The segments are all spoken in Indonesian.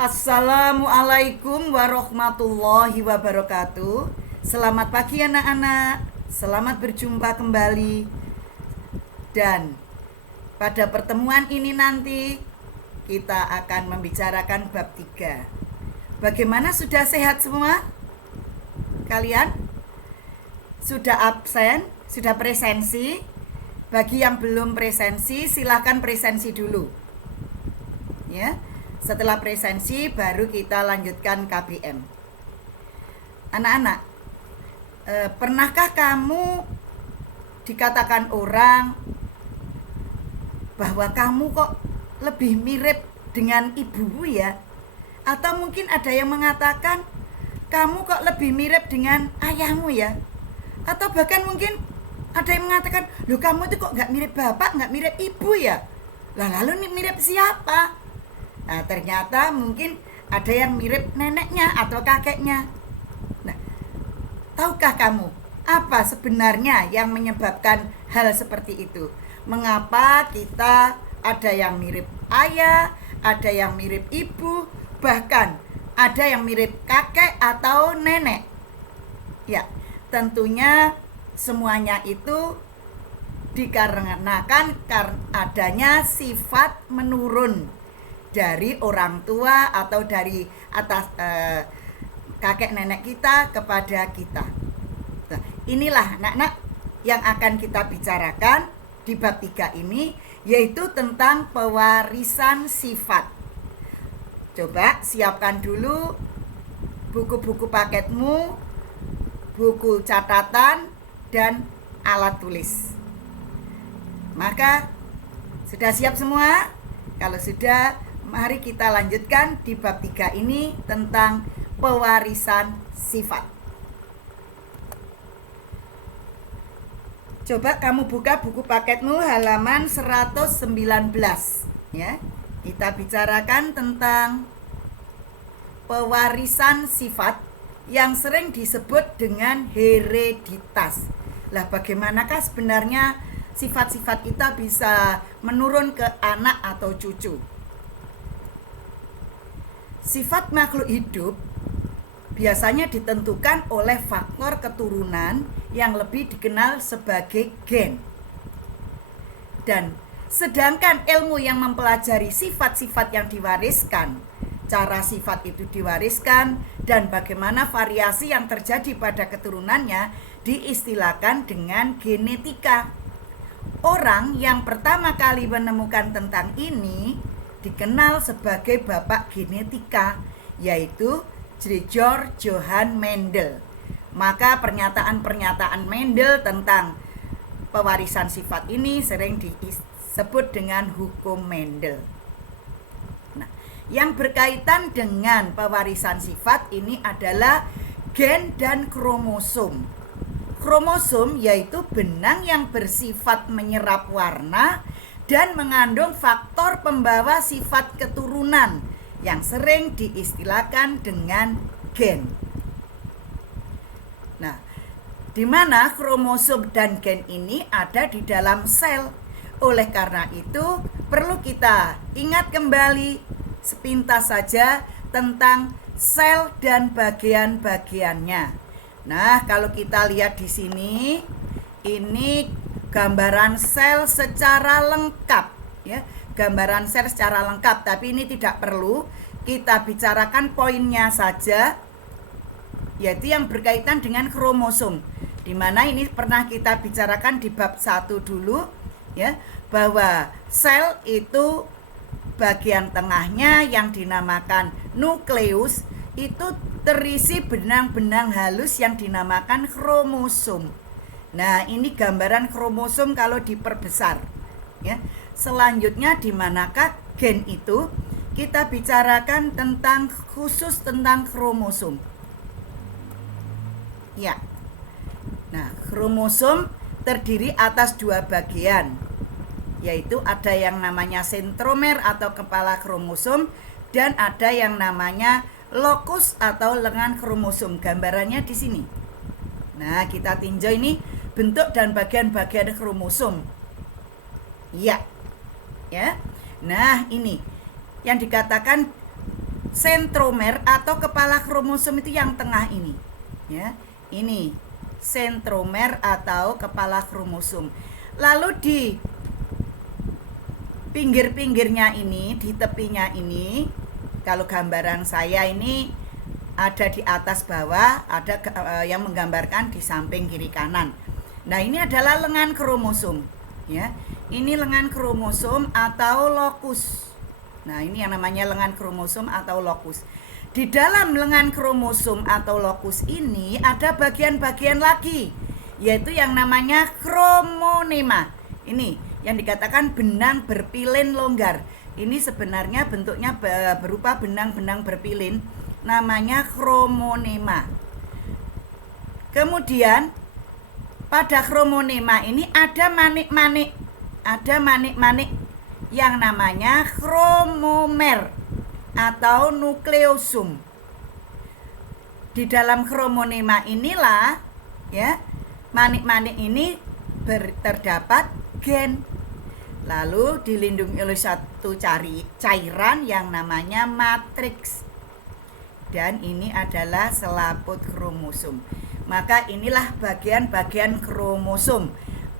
Assalamualaikum warahmatullahi wabarakatuh. Selamat pagi anak-anak. Selamat berjumpa kembali. Dan pada pertemuan ini nanti kita akan membicarakan bab 3. Bagaimana, sudah sehat semua? Kalian? Sudah absen? Sudah presensi? Bagi yang belum presensi, silakan presensi dulu. Ya. Setelah presensi baru kita lanjutkan KBM. Anak-anak, pernahkah kamu dikatakan orang bahwa kamu kok lebih mirip dengan ibumu ya? Atau mungkin ada yang mengatakan kamu kok lebih mirip dengan ayahmu ya? Atau bahkan mungkin ada yang mengatakan, loh kamu itu kok gak mirip bapak, gak mirip ibu ya? Lalu mirip siapa? Nah, ternyata mungkin ada yang mirip neneknya atau kakeknya. Nah, tahukah kamu apa sebenarnya yang menyebabkan hal seperti itu? Mengapa kita ada yang mirip ayah, ada yang mirip ibu, bahkan ada yang mirip kakek atau nenek? Ya, tentunya semuanya itu dikarenakan adanya sifat menurun dari orang tua atau dari atas kakek nenek kita kepada kita. Nah, inilah anak-anak yang akan kita bicarakan di bab 3 ini, yaitu tentang pewarisan sifat. Coba siapkan dulu buku-buku paketmu, buku catatan, dan alat tulis. Maka sudah siap semua? Kalau sudah, mari kita lanjutkan di bab 3 ini tentang pewarisan sifat. Coba kamu buka buku paketmu halaman 119 ya. Kita bicarakan tentang pewarisan sifat yang sering disebut dengan hereditas. Lah, bagaimanakah sebenarnya sifat-sifat kita bisa menurun ke anak atau cucu? Sifat makhluk hidup biasanya ditentukan oleh faktor keturunan yang lebih dikenal sebagai gen. Dan sedangkan ilmu yang mempelajari sifat-sifat yang diwariskan, cara sifat itu diwariskan, dan bagaimana variasi yang terjadi pada keturunannya diistilahkan dengan genetika. Orang yang pertama kali menemukan tentang ini dikenal sebagai bapak genetika, yaitu Gregor Johann Mendel. Maka pernyataan-pernyataan Mendel tentang pewarisan sifat ini sering disebut dengan hukum Mendel. Nah, yang berkaitan dengan pewarisan sifat ini adalah gen dan kromosom. Kromosom yaitu benang yang bersifat menyerap warna dan mengandung faktor pembawa sifat keturunan yang sering diistilahkan dengan gen. Nah, di mana kromosom dan gen ini ada di dalam sel. Oleh karena itu, perlu kita ingat kembali sepintas saja tentang sel dan bagian-bagiannya. Nah, kalau kita lihat di sini, ini gambaran sel secara lengkap ya. Gambaran sel secara lengkap, tapi ini tidak perlu, kita bicarakan poinnya saja, yaitu yang berkaitan dengan kromosom. Di mana ini pernah kita bicarakan di bab 1 dulu ya, bahwa sel itu bagian tengahnya yang dinamakan nukleus itu terisi benang-benang halus yang dinamakan kromosom. Nah, ini gambaran kromosom kalau diperbesar ya. Selanjutnya, di manakah gen itu? Kita bicarakan tentang khusus tentang kromosom. Ya. Nah, kromosom terdiri atas 2 bagian, yaitu ada yang namanya sentromer atau kepala kromosom, dan ada yang namanya lokus atau lengan kromosom. Gambarannya di sini. Nah, kita tinjau ini bentuk dan bagian-bagian kromosom. Ya. Ya. Nah, ini yang dikatakan sentromer atau kepala kromosom itu yang tengah ini, ya. Ini sentromer atau kepala kromosom. Lalu di pinggir-pinggirnya ini, di tepinya ini, kalau gambaran saya ini ada di atas bawah, ada yang menggambarkan di samping kiri kanan. Nah, ini adalah lengan kromosom, ya. Ini lengan kromosom atau lokus. Nah, ini yang namanya lengan kromosom atau lokus. Di dalam lengan kromosom atau lokus ini ada bagian-bagian lagi, yaitu yang namanya kromonema. Ini yang dikatakan benang berpilin longgar. Ini sebenarnya bentuknya berupa benang-benang berpilin, namanya kromonema. Kemudian pada kromonema ini ada manik-manik, yang namanya kromomer atau nukleosum. Di dalam kromonema inilah, ya, manik-manik ini terdapat gen. Lalu dilindungi oleh satu cairan yang namanya matriks. Dan ini adalah selaput kromosom. Maka inilah bagian-bagian kromosom.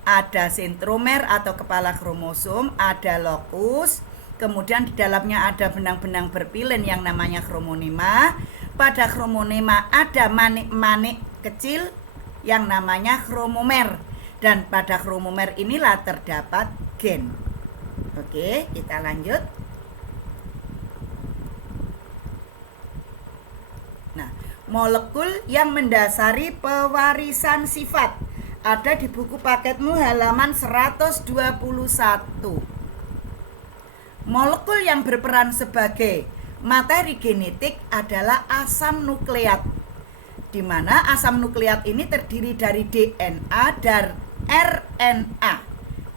Ada sentromer atau kepala kromosom, ada lokus, kemudian di dalamnya ada benang-benang berpilin yang namanya kromonema. Pada kromonema ada manik-manik kecil yang namanya kromomer. Dan pada kromomer inilah terdapat gen. Oke, kita lanjut. Nah, molekul yang mendasari pewarisan sifat ada di buku paketmu halaman 121. Molekul yang berperan sebagai materi genetik adalah asam nukleat, di mana asam nukleat ini terdiri dari DNA dan RNA.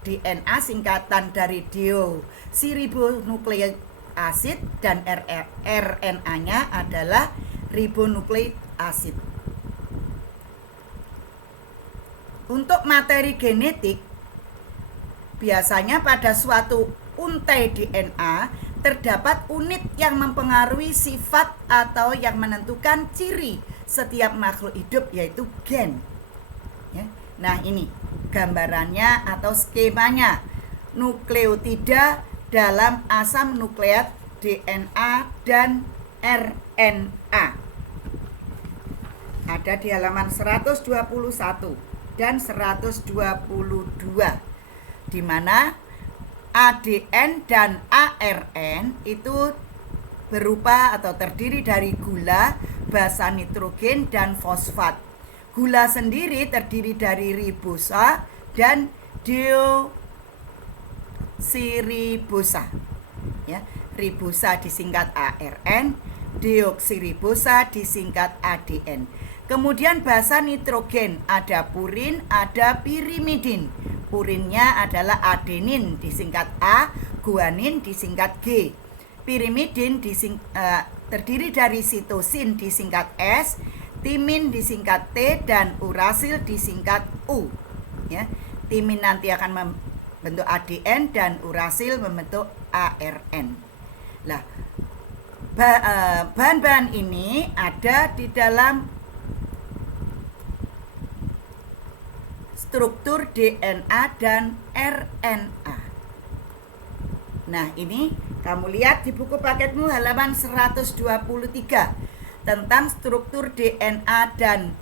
DNA singkatan dari deoksiribonukleik asid dan RNA-nya adalah ribonukleik asid. Untuk materi genetik, biasanya pada suatu untai DNA terdapat unit yang mempengaruhi sifat atau yang menentukan ciri setiap makhluk hidup, yaitu gen. Ya. Nah, ini gambarannya atau skemanya. Nukleotida dalam asam nukleat DNA dan RNA. Ada di halaman 121 dan 122, di mana ADN dan ARN itu berupa atau terdiri dari gula, basa nitrogen, dan fosfat. Gula sendiri terdiri dari ribosa dan deoksiribosa. Ya, ribosa disingkat ARN, deoksiribosa disingkat ADN. Kemudian basa nitrogen, ada purin, ada pirimidin. Purinnya adalah adenin disingkat A, guanin disingkat G. Pirimidin terdiri dari sitosin disingkat S, timin disingkat T, dan urasil disingkat U. Ya, timin nanti akan membentuk ADN dan urasil membentuk ARN. Nah, bahan-bahan ini ada di dalam struktur DNA dan RNA. Nah, ini kamu lihat di buku paketmu halaman 123 tentang struktur DNA dan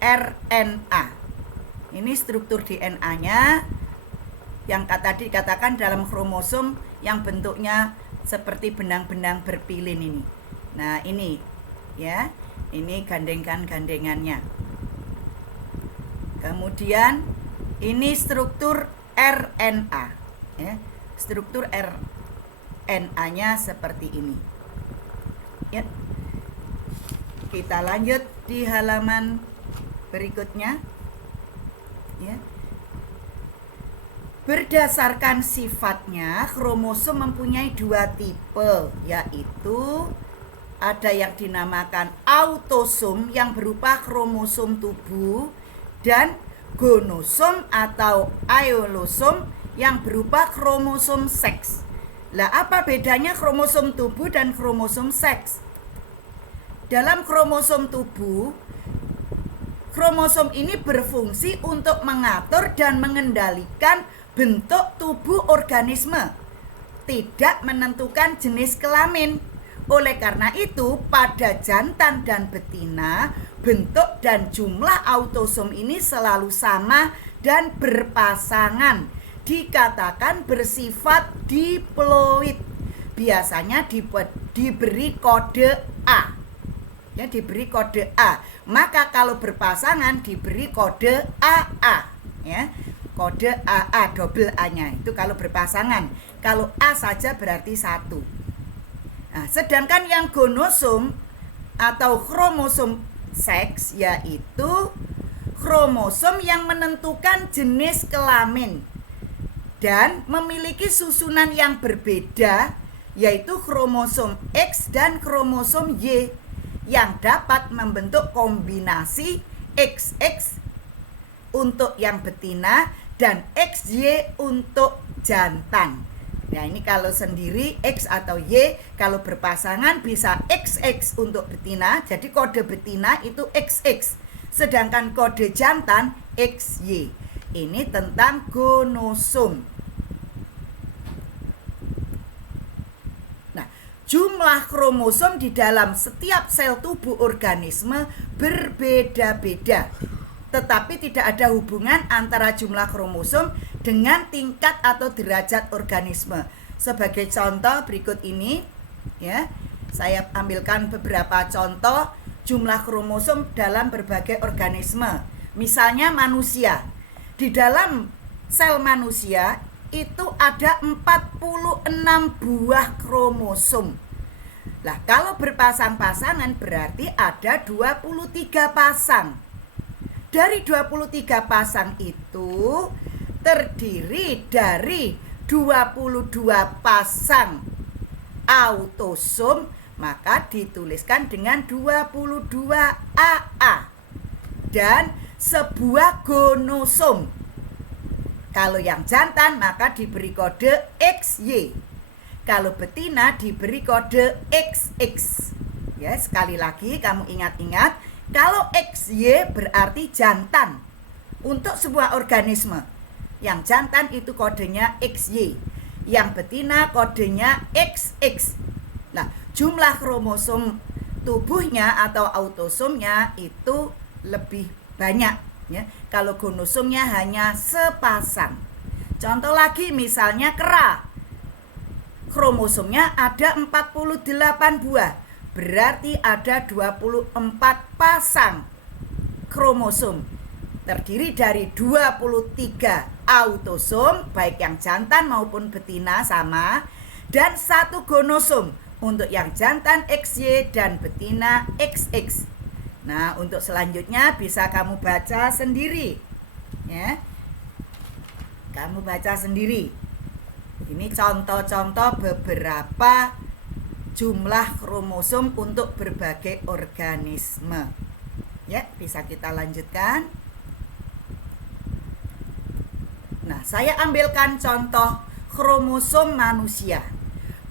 RNA. Ini struktur DNA-nya yang tadi dikatakan dalam kromosom yang bentuknya seperti benang-benang berpilin ini. Nah, ini ya, ini gandengannya. Kemudian ini struktur RNA, ya. Struktur RNA-nya seperti ini. Ya. Kita lanjut di halaman berikutnya. Ya. Berdasarkan sifatnya, kromosom mempunyai dua tipe, yaitu ada yang dinamakan autosom yang berupa kromosom tubuh, dan gonosom atau aeolosom yang berupa kromosom seks. Lah, apa bedanya kromosom tubuh dan kromosom seks? Dalam kromosom tubuh, kromosom ini berfungsi untuk mengatur dan mengendalikan bentuk tubuh organisme, tidak menentukan jenis kelamin. Oleh karena itu, pada jantan dan betina, bentuk dan jumlah autosom ini selalu sama dan berpasangan. Dikatakan bersifat diploid. Biasanya diberi kode A. Ya, diberi kode A. Maka kalau berpasangan diberi kode AA, ya. Kode AA, double A-nya itu kalau berpasangan. Kalau A saja berarti 1. Nah, sedangkan yang gonosom atau kromosom seks yaitu kromosom yang menentukan jenis kelamin dan memiliki susunan yang berbeda, yaitu kromosom X dan kromosom Y yang dapat membentuk kombinasi XX untuk yang betina dan XY untuk jantan. Nah, ini kalau sendiri X atau Y, kalau berpasangan bisa XX untuk betina, jadi kode betina itu XX, sedangkan kode jantan XY. Ini tentang gonosom. Nah, jumlah kromosom di dalam setiap sel tubuh organisme berbeda-beda, tetapi tidak ada hubungan antara jumlah kromosom dengan tingkat atau derajat organisme. Sebagai contoh berikut ini, ya, saya ambilkan beberapa contoh jumlah kromosom dalam berbagai organisme. Misalnya manusia. Di dalam sel manusia itu ada 46 buah kromosom. Lah, kalau berpasang-pasangan berarti ada 23 pasang. Dari 23 pasang itu terdiri dari 22 pasang autosom, maka dituliskan dengan 22 AA. Dan sebuah gonosom. Kalau yang jantan maka diberi kode XY. Kalau betina diberi kode XX. Ya, sekali lagi kamu ingat-ingat, kalau XY berarti jantan untuk sebuah organisme. Yang jantan itu kodenya XY, yang betina kodenya XX. Nah, jumlah kromosom tubuhnya atau autosomnya itu lebih banyak, ya. Kalau gonosomnya hanya sepasang. Contoh lagi misalnya kera. Kromosomnya ada 48 buah. Berarti ada 24 pasang kromosom. Terdiri dari 23 autosom, baik yang jantan maupun betina sama, dan 1 gonosom untuk yang jantan XY dan betina XX. Nah, untuk selanjutnya bisa kamu baca sendiri, ya. Kamu baca sendiri. Ini contoh-contoh beberapa jumlah kromosom untuk berbagai organisme. Ya, bisa kita lanjutkan. Nah, saya ambilkan contoh kromosom manusia.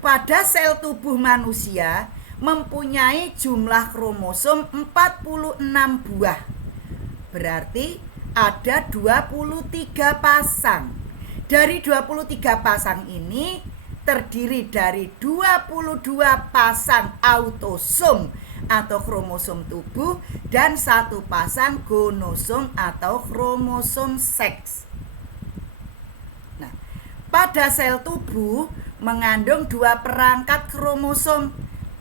Pada sel tubuh manusia mempunyai jumlah kromosom 46 buah. Berarti ada 23 pasang. Dari 23 pasang ini terdiri dari 22 pasang autosom atau kromosom tubuh dan 1 pasang gonosom atau kromosom seks. Nah, pada sel tubuh mengandung 2 perangkat kromosom,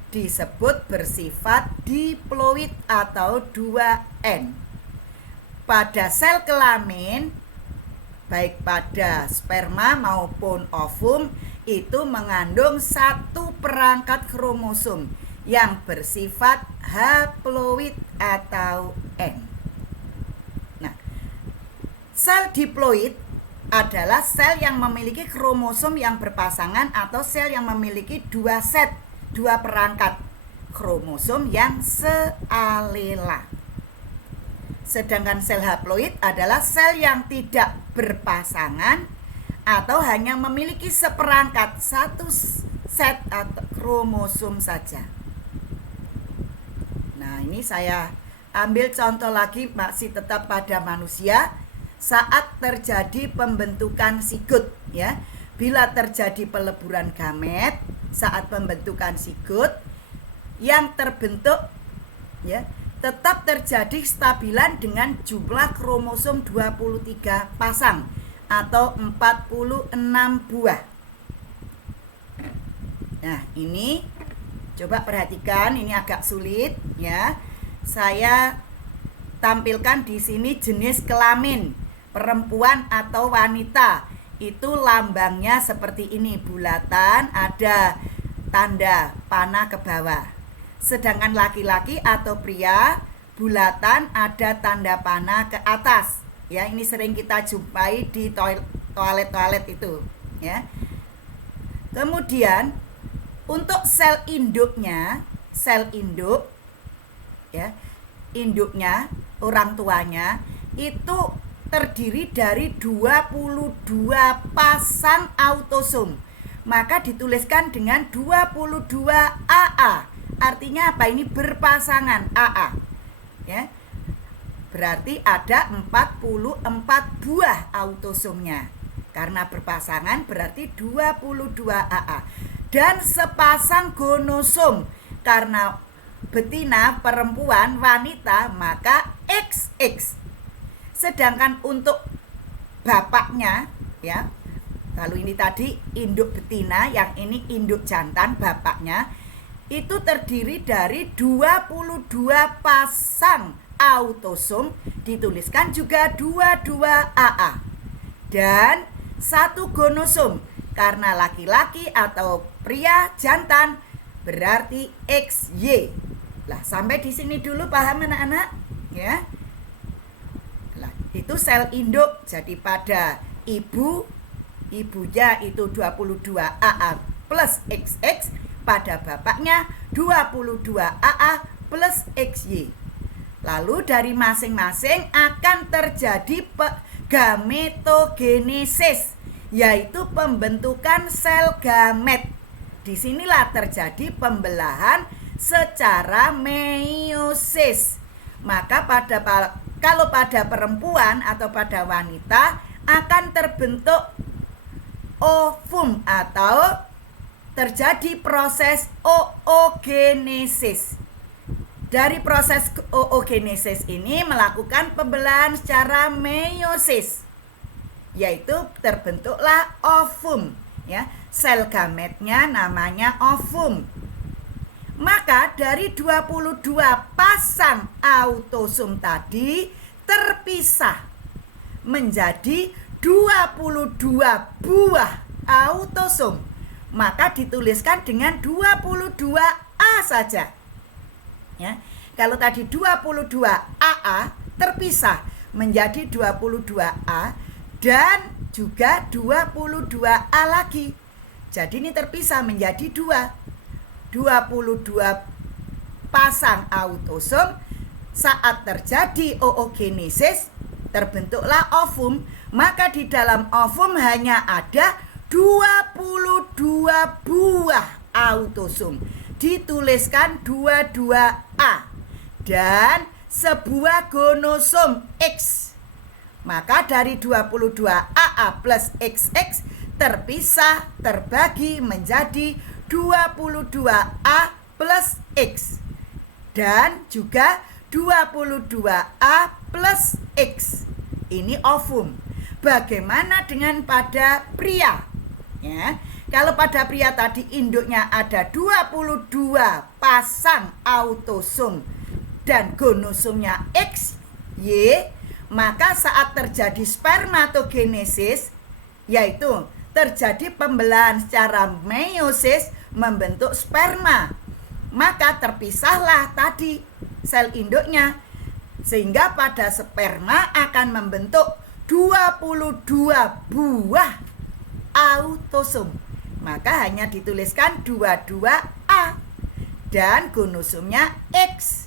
disebut bersifat diploid atau 2N. Pada sel kelamin, baik pada sperma maupun ovum, itu mengandung 1 perangkat kromosom yang bersifat haploid atau N. Nah, sel diploid adalah sel yang memiliki kromosom yang berpasangan atau sel yang memiliki 2 set, 2 perangkat kromosom yang sealela. Sedangkan sel haploid adalah sel yang tidak berpasangan atau hanya memiliki seperangkat satu set atau kromosom saja. Nah, ini saya ambil contoh lagi, masih tetap pada manusia. Saat terjadi pembentukan sigut, ya, bila terjadi peleburan gamet saat pembentukan sigut, yang terbentuk, ya, tetap terjadi stabilan dengan jumlah kromosom 23 pasang atau 46 buah. Nah, ini coba perhatikan, ini agak sulit, ya. Saya tampilkan di sini jenis kelamin perempuan atau wanita. Itu lambangnya seperti ini, bulatan, ada tanda panah ke bawah. Sedangkan laki-laki atau pria, bulatan, ada tanda panah ke atas. Ya, ini sering kita jumpai di toilet-toilet itu, ya. Kemudian untuk sel induknya, sel induk, ya, induknya, orang tuanya itu terdiri dari 22 pasang autosom. Maka dituliskan dengan 22 AA. Artinya apa? Ini berpasangan AA. Ya. Berarti ada 44 buah autosomnya. Karena berpasangan berarti 22 AA. Dan sepasang gonosom, karena betina, perempuan, wanita, maka XX. Sedangkan untuk bapaknya, ya, kalau ini tadi induk betina, yang ini induk jantan, bapaknya itu terdiri dari 22 pasang autosom, dituliskan juga 22 AA. Dan satu gonosom, karena laki-laki atau pria jantan berarti XY. Lah, sampai di sini dulu paham anak-anak, ya. Lah, itu sel induk. Jadi pada ibunya itu 22 AA plus XX, pada bapaknya 22 AA plus XY. Lalu dari masing-masing akan terjadi gametogenesis, yaitu pembentukan sel gamet. Disinilah terjadi pembelahan secara meiosis. Maka kalau pada perempuan atau pada wanita akan terbentuk ovum atau terjadi proses oogenesis. Dari proses oogenesis ini melakukan pembelahan secara meiosis, yaitu terbentuklah ovum, ya. Sel gametnya namanya ovum. Maka dari 22 pasang autosom tadi terpisah menjadi 22 buah autosom. Maka dituliskan dengan 22A saja. Ya. Kalau tadi 22 AA terpisah menjadi 22A dan juga 22A lagi. Jadi ini terpisah menjadi 22 pasang autosom. Saat terjadi oogenesis terbentuklah ovum, maka di dalam ovum hanya ada 22 buah autosom. Dituliskan 22A dan sebuah gonosom X. Maka dari 22 AA plus XX terpisah, terbagi menjadi 22A plus X dan juga 22A plus X. Ini ovum. Bagaimana dengan pada pria? Ya, kalau pada pria tadi induknya ada 22 pasang autosom dan gonosomnya XY, maka saat terjadi spermatogenesis, yaitu terjadi pembelahan secara meiosis membentuk sperma, maka terpisahlah tadi sel induknya, sehingga pada sperma akan membentuk 22 buah autosom. Maka hanya dituliskan 22A dan gonosomnya X.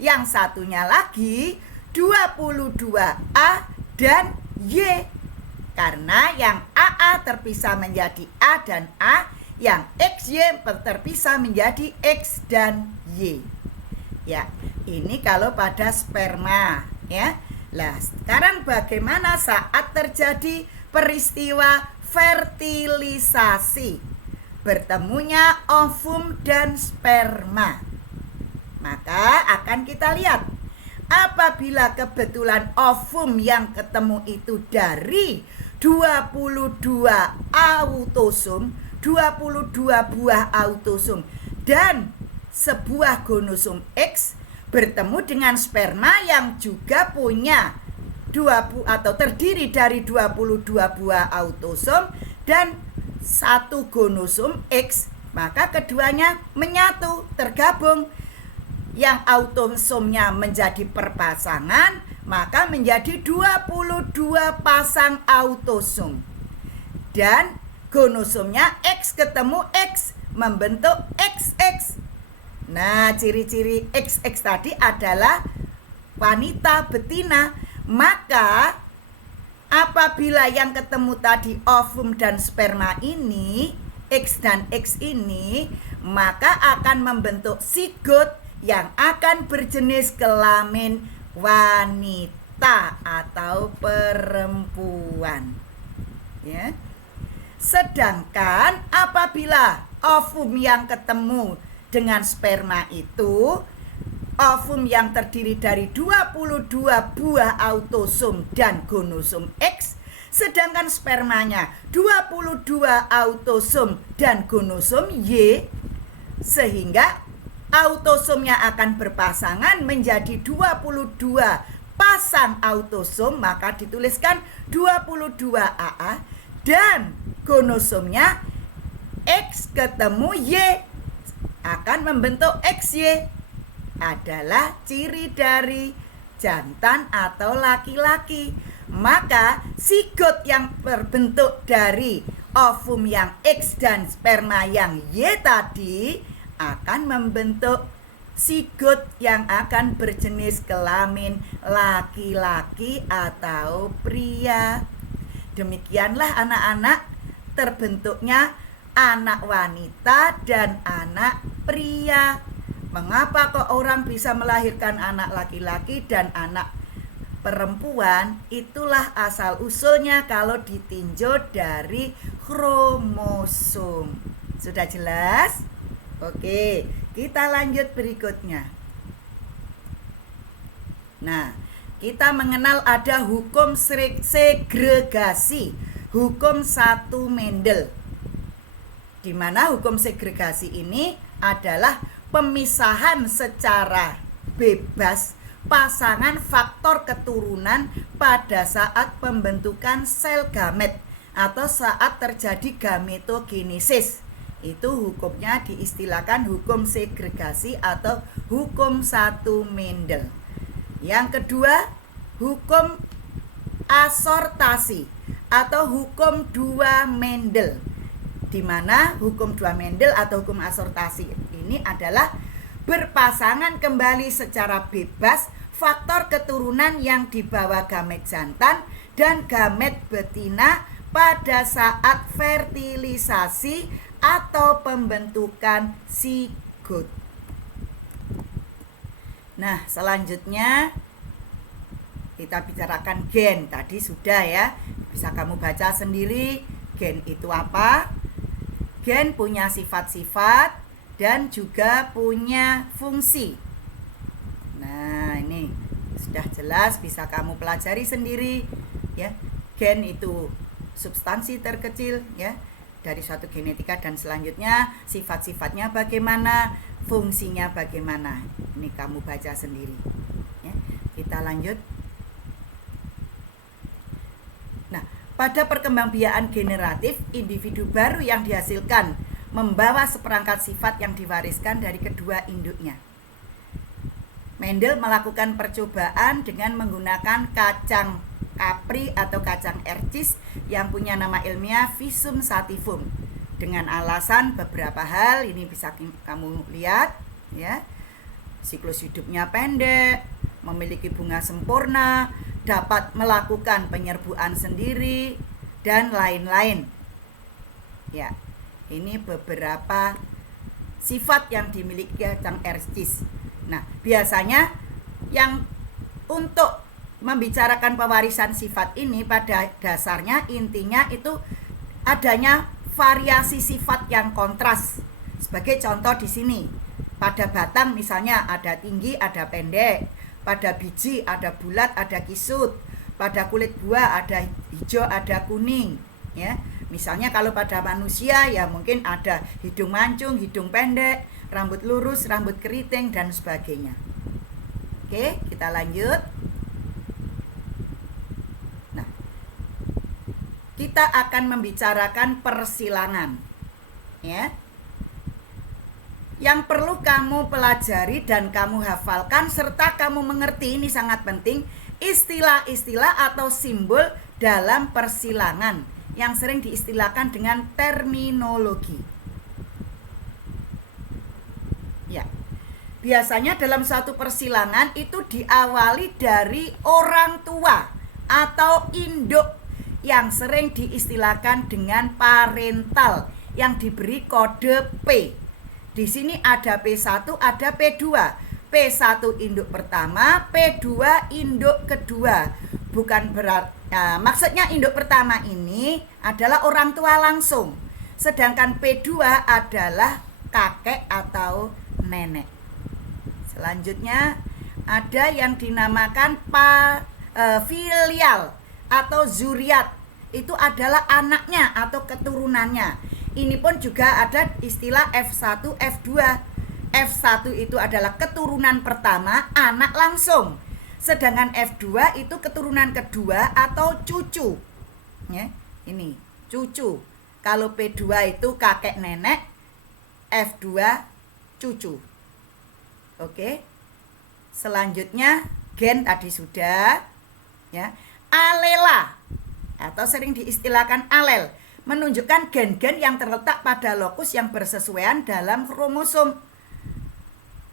Yang satunya lagi 22A dan Y. Karena yang AA terpisah menjadi A dan A, yang XY terpisah menjadi X dan Y. Ya, ini kalau pada sperma, ya. Nah, sekarang bagaimana saat terjadi peristiwa fertilisasi? Bertemunya ovum dan sperma. Maka akan kita lihat, apabila kebetulan ovum yang ketemu itu dari 22 autosom, 22 buah autosom dan sebuah gonosom X bertemu dengan sperma yang juga punya atau terdiri dari 22 buah autosom dan satu gonosom X, maka keduanya menyatu, tergabung. Yang autosomnya menjadi perpasangan, maka menjadi 22 pasang autosom. Dan gonosomnya X ketemu X membentuk XX. Nah, ciri-ciri XX tadi adalah wanita betina. Maka apabila yang ketemu tadi ovum dan sperma ini, X dan X ini, maka akan membentuk sigot yang akan berjenis kelamin wanita atau perempuan. Ya. Sedangkan apabila ovum yang ketemu dengan sperma itu, ovum yang terdiri dari 22 buah autosom dan gonosom X, sedangkan spermanya 22 autosom dan gonosom Y, sehingga autosomnya akan berpasangan menjadi 22 pasang autosom, maka dituliskan 22 AA, dan gonosomnya X ketemu Y akan membentuk XY, adalah ciri dari jantan atau laki-laki. Maka sigot yang berbentuk dari ovum yang X dan sperma yang Y tadi akan membentuk sigot yang akan berjenis kelamin laki-laki atau pria. Demikianlah anak-anak terbentuknya anak wanita dan anak pria. Mengapa kok orang bisa melahirkan anak laki-laki dan anak perempuan? Itulah asal usulnya kalau ditinjau dari kromosom. Sudah jelas? Oke, kita lanjut berikutnya. Nah, kita mengenal ada hukum segregasi, hukum satu Mendel. Di mana hukum segregasi ini adalah pemisahan secara bebas pasangan faktor keturunan pada saat pembentukan sel gamet atau saat terjadi gametogenesis. Itu hukumnya diistilahkan hukum segregasi atau hukum satu Mendel. Yang kedua, hukum asortasi atau hukum dua Mendel. Di mana hukum dua Mendel atau hukum asortasi ini adalah berpasangan kembali secara bebas faktor keturunan yang dibawa gamet jantan dan gamet betina pada saat fertilisasi atau pembentukan sigot. Nah, selanjutnya kita bicarakan gen. Tadi sudah ya, bisa kamu baca sendiri gen itu apa. Gen punya sifat-sifat dan juga punya fungsi. Nah, ini sudah jelas, bisa kamu pelajari sendiri ya. Gen itu substansi terkecil ya dari suatu genetika, dan selanjutnya sifat-sifatnya bagaimana, fungsinya bagaimana. Ini kamu baca sendiri ya. Kita lanjut. Nah, pada perkembangbiakan generatif, individu baru yang dihasilkan membawa seperangkat sifat yang diwariskan dari kedua induknya. Mendel melakukan percobaan dengan menggunakan kacang kapri atau kacang ercis yang punya nama ilmiah Physarum sativum, dengan alasan beberapa hal. Ini bisa kamu lihat ya. Siklus hidupnya pendek, memiliki bunga sempurna, dapat melakukan penyerbuan sendiri, dan lain-lain. Ya, ini beberapa sifat yang dimiliki Chang Erskis. Nah, biasanya yang untuk membicarakan pewarisan sifat ini pada dasarnya intinya itu adanya variasi sifat yang kontras. Sebagai contoh di sini, pada batang misalnya ada tinggi, ada pendek, pada biji ada bulat, ada kisut, pada kulit buah ada hijau, ada kuning, ya. Misalnya kalau pada manusia ya mungkin ada hidung mancung, hidung pendek, rambut lurus, rambut keriting dan sebagainya. Oke, kita lanjut. Nah, kita akan membicarakan persilangan, ya. Yang perlu kamu pelajari dan kamu hafalkan serta kamu mengerti, ini sangat penting, istilah-istilah atau simbol dalam persilangan yang sering diistilahkan dengan terminologi. Ya. Biasanya dalam suatu persilangan itu diawali dari orang tua atau induk yang sering diistilahkan dengan parental yang diberi kode P. Di sini ada P1, ada P2. P1 induk pertama, P2 induk kedua. Bukan berarti, maksudnya induk pertama ini adalah orang tua langsung. Sedangkan P2 adalah kakek atau nenek. Selanjutnya ada yang dinamakan filial atau zuriat. Itu adalah anaknya atau keturunannya. Ini pun juga ada istilah F1, F2. F1 itu adalah keturunan pertama, anak langsung. Sedangkan F2 itu keturunan kedua atau cucu. Ya, ini cucu. Kalau P2 itu kakek nenek, F2 cucu. Oke. Selanjutnya gen tadi sudah, ya. Alela atau sering diistilahkan alel menunjukkan gen-gen yang terletak pada lokus yang bersesuaian dalam kromosom.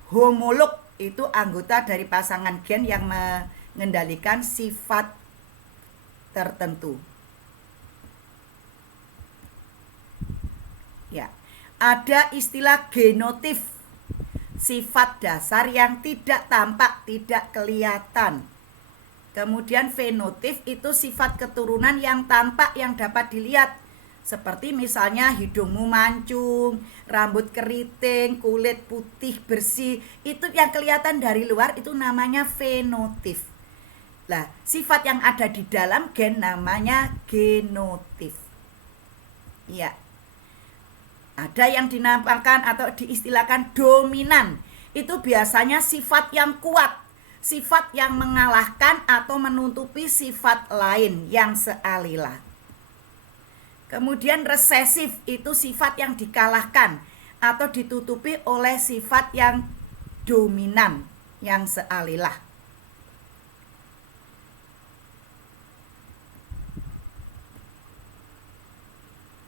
Homolog itu anggota dari pasangan gen yang mengendalikan sifat tertentu. Ya, ada istilah genotip, sifat dasar yang tidak tampak, tidak kelihatan. Kemudian fenotip itu sifat keturunan yang tampak, yang dapat dilihat. Seperti misalnya hidungmu mancung, rambut keriting, kulit putih bersih, itu yang kelihatan dari luar itu namanya fenotip. Nah, sifat yang ada di dalam gen namanya genotip. Ya. Ada yang dinamakan atau diistilahkan dominan. Itu biasanya sifat yang kuat, sifat yang mengalahkan atau menutupi sifat lain yang sealila. Kemudian resesif itu sifat yang dikalahkan atau ditutupi oleh sifat yang dominan yang sealilah.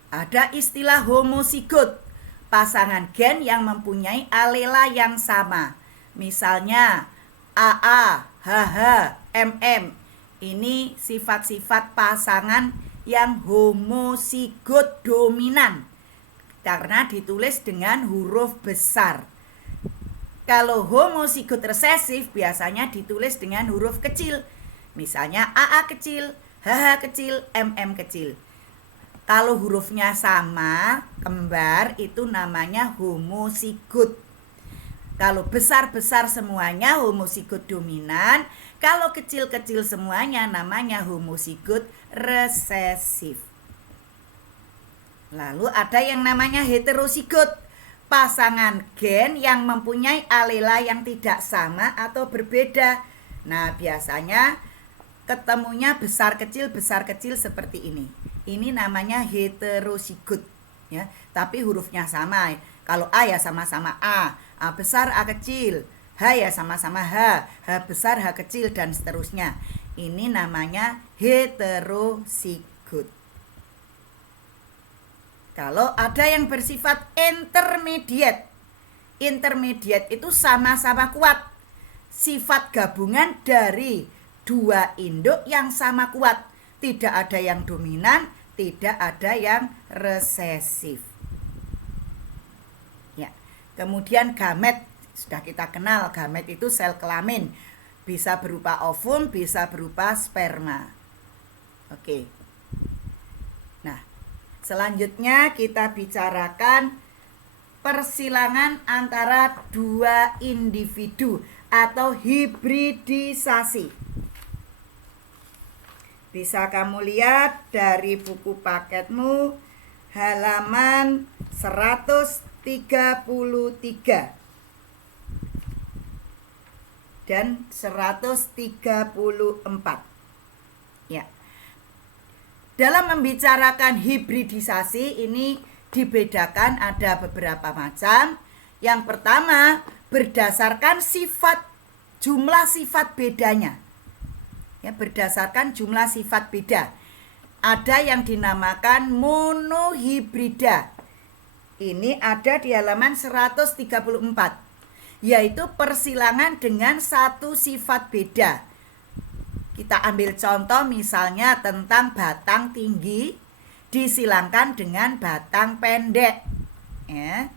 Ada istilah homozigot, pasangan gen yang mempunyai alela yang sama. Misalnya AA, HH, MM. Ini sifat-sifat pasangan yang homozigot dominan karena ditulis dengan huruf besar. Kalau homozigot resesif biasanya ditulis dengan huruf kecil. Misalnya AA kecil, HH kecil, MM kecil. Kalau hurufnya sama, kembar, itu namanya homozigot. Kalau besar-besar semuanya homozigot dominan, kalau kecil-kecil semuanya namanya homozigot resesif. Lalu ada yang namanya heterozigot, pasangan gen yang mempunyai alela yang tidak sama atau berbeda. Nah, biasanya ketemunya besar kecil seperti ini. Ini namanya heterozigot, ya. Tapi hurufnya sama. Kalau A ya sama-sama A besar, A kecil, H ya sama-sama H besar, H kecil, dan seterusnya. Ini namanya heterozigot. Kalau ada yang bersifat intermediate, intermediate itu sama-sama kuat. Sifat gabungan dari dua induk yang sama kuat. Tidak ada yang dominan, tidak ada yang resesif. Ya. Kemudian gamet, sudah kita kenal, gamet itu sel kelamin. Bisa berupa ovum, bisa berupa sperma. Oke. Nah, selanjutnya kita bicarakan persilangan antara dua individu atau hibridisasi. Bisa kamu lihat dari buku paketmu halaman 133 dan 134. Ya. Dalam membicarakan hibridisasi ini dibedakan ada beberapa macam. Yang pertama, berdasarkan sifat, jumlah sifat bedanya. Ya, berdasarkan jumlah sifat beda. Ada yang dinamakan monohibrida. Ini ada di halaman 134. Yaitu persilangan dengan satu sifat beda. Kita ambil contoh misalnya tentang batang tinggi disilangkan dengan batang pendek. Ya.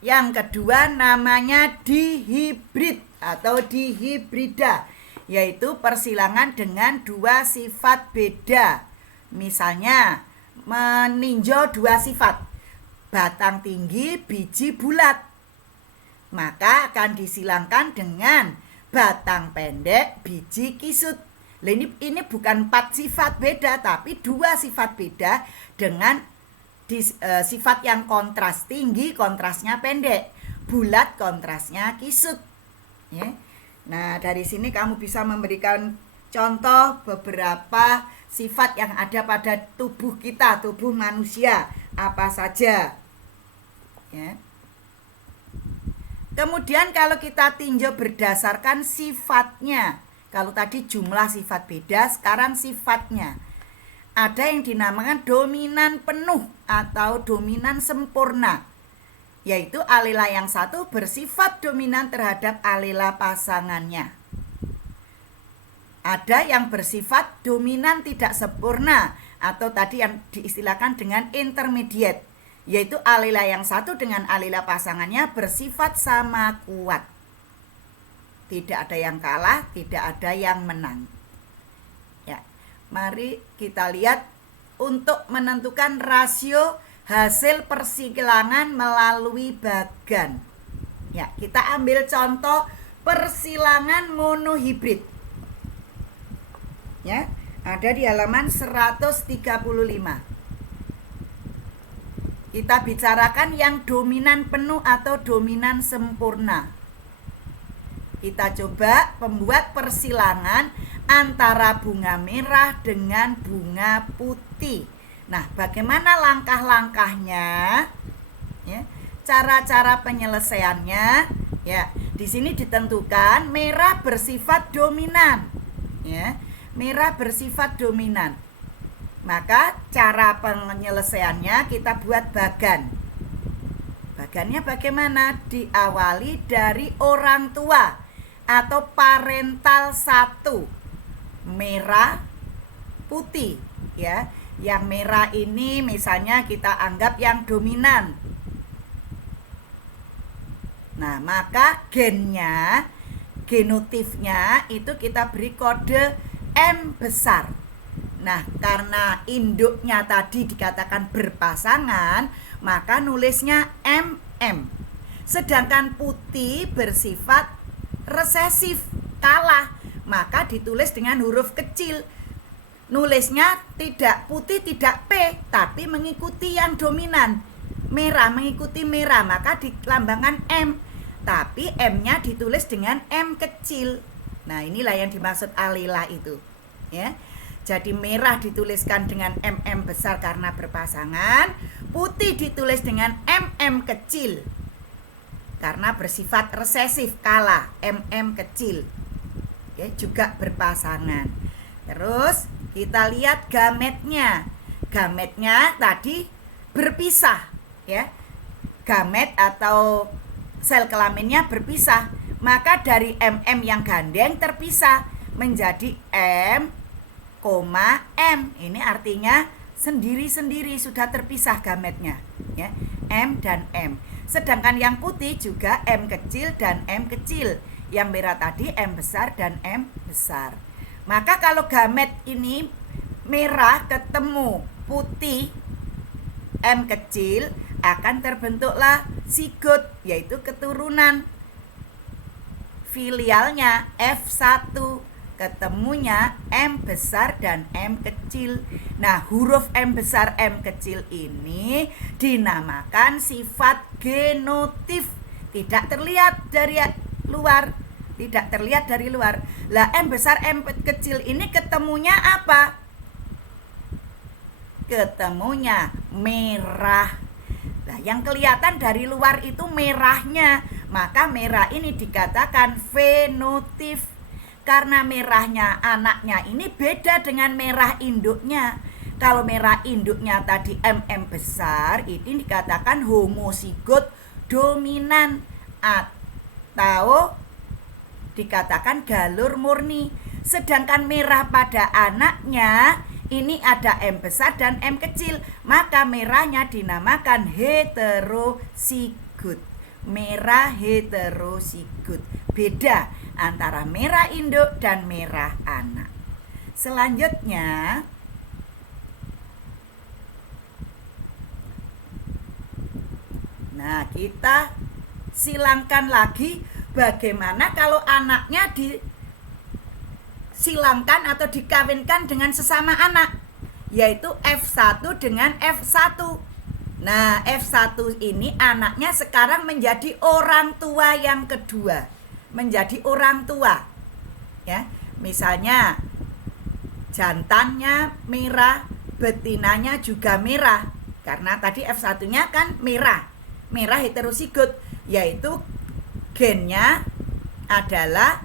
Yang kedua namanya dihibrid atau dihibrida, yaitu persilangan dengan dua sifat beda. Misalnya meninjau dua sifat, batang tinggi, biji bulat, maka akan disilangkan dengan batang pendek, biji kisut. Ini bukan 4 sifat beda, tapi 2 sifat beda dengan sifat yang kontras, tinggi kontrasnya pendek, bulat kontrasnya kisut. Ya. Nah, dari sini kamu bisa memberikan contoh beberapa sifat yang ada pada tubuh kita, tubuh manusia, apa saja. Ya. Kemudian kalau kita tinjau berdasarkan sifatnya, kalau tadi jumlah sifat beda, sekarang sifatnya. Ada yang dinamakan dominan penuh atau dominan sempurna, yaitu alela yang satu bersifat dominan terhadap alela pasangannya. Ada yang bersifat dominan tidak sempurna atau tadi yang diistilahkan dengan intermediate, yaitu alela yang satu dengan alela pasangannya bersifat sama kuat. Tidak ada yang kalah, tidak ada yang menang. Ya, mari kita lihat untuk menentukan rasio hasil persilangan melalui bagan. Ya, kita ambil contoh persilangan monohibrid. Ya, ada di halaman 135. Kita bicarakan yang dominan penuh atau dominan sempurna. Kita coba membuat persilangan antara bunga merah dengan bunga putih. Nah, bagaimana langkah-langkahnya? Ya, cara-cara penyelesaiannya. Ya, di sini ditentukan merah bersifat dominan. Ya, merah bersifat dominan. Maka cara penyelesaiannya kita buat bagan. Bagannya bagaimana? Diawali dari orang tua atau parental 1, merah putih, ya. Yang merah ini misalnya kita anggap yang dominan. Nah, maka gennya, genotipnya itu kita beri kode M besar. Nah, karena induknya tadi dikatakan berpasangan, maka nulisnya MM. Sedangkan putih bersifat resesif, kalah, maka ditulis dengan huruf kecil. Nulisnya tidak putih, tidak P, tapi mengikuti yang dominan. Merah mengikuti merah, maka dilambangkan M. Tapi M-nya ditulis dengan M kecil. Nah, inilah yang dimaksud alila itu. Ya. Jadi merah dituliskan dengan MM besar karena berpasangan, putih ditulis dengan MM kecil karena bersifat resesif, kalah, MM kecil. Oke, juga berpasangan. Terus kita lihat gametnya. Gametnya tadi berpisah, ya. Gamet atau sel kelaminnya berpisah, maka dari MM yang gandeng terpisah menjadi M M. Ini artinya sendiri-sendiri, sudah terpisah gametnya, ya. M dan M. Sedangkan yang putih juga M kecil dan M kecil. Yang merah tadi M besar dan M besar. Maka kalau gamet ini merah ketemu putih M kecil, akan terbentuklah sigot, yaitu keturunan. Filialnya F1, ketemunya M besar dan M kecil. Nah, huruf M besar M kecil ini dinamakan sifat genotif. Tidak terlihat dari luar. Tidak terlihat dari luar. Lah, M besar M kecil ini ketemunya apa? Ketemunya merah. Nah, yang kelihatan dari luar itu merahnya. Maka merah ini dikatakan fenotif. Karena merahnya anaknya ini beda dengan merah induknya. Kalau merah induknya tadi MM besar, ini dikatakan homozigot dominan atau dikatakan galur murni. Sedangkan merah pada anaknya ini ada M besar dan M kecil, maka merahnya dinamakan heterozigot. Merah heterozigot. Beda antara merah induk dan merah anak. Selanjutnya, nah, kita silangkan lagi bagaimana kalau anaknya disilangkan atau dikawinkan dengan sesama anak, yaitu F1 dengan F1. Nah, F1 ini anaknya sekarang menjadi orang tua yang kedua. Menjadi orang tua, ya. Misalnya jantannya merah, betinanya juga merah, karena tadi F1-nya kan merah heterozigot, yaitu gennya adalah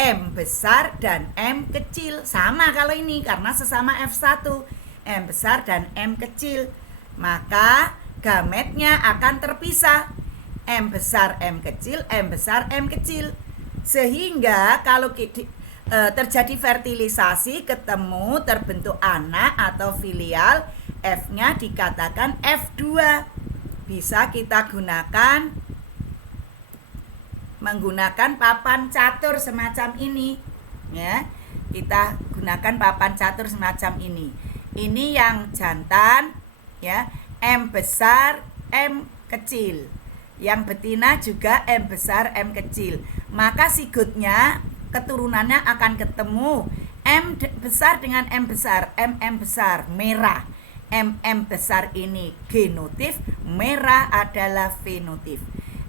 M besar dan M kecil. Sama kalau ini karena sesama F1, M besar dan M kecil, maka gametnya akan terpisah, M besar M kecil, M besar M kecil. Sehingga kalau terjadi fertilisasi, ketemu terbentuk anak atau filial, F-nya dikatakan F2. Bisa kita menggunakan papan catur semacam ini, ya. Kita gunakan papan catur semacam ini. Ini yang jantan, ya, M besar M kecil. Yang betina juga M besar M kecil. Maka sigotnya, keturunannya akan ketemu M besar dengan M besar, MM besar, merah. MM besar ini genotif, merah adalah fenotif.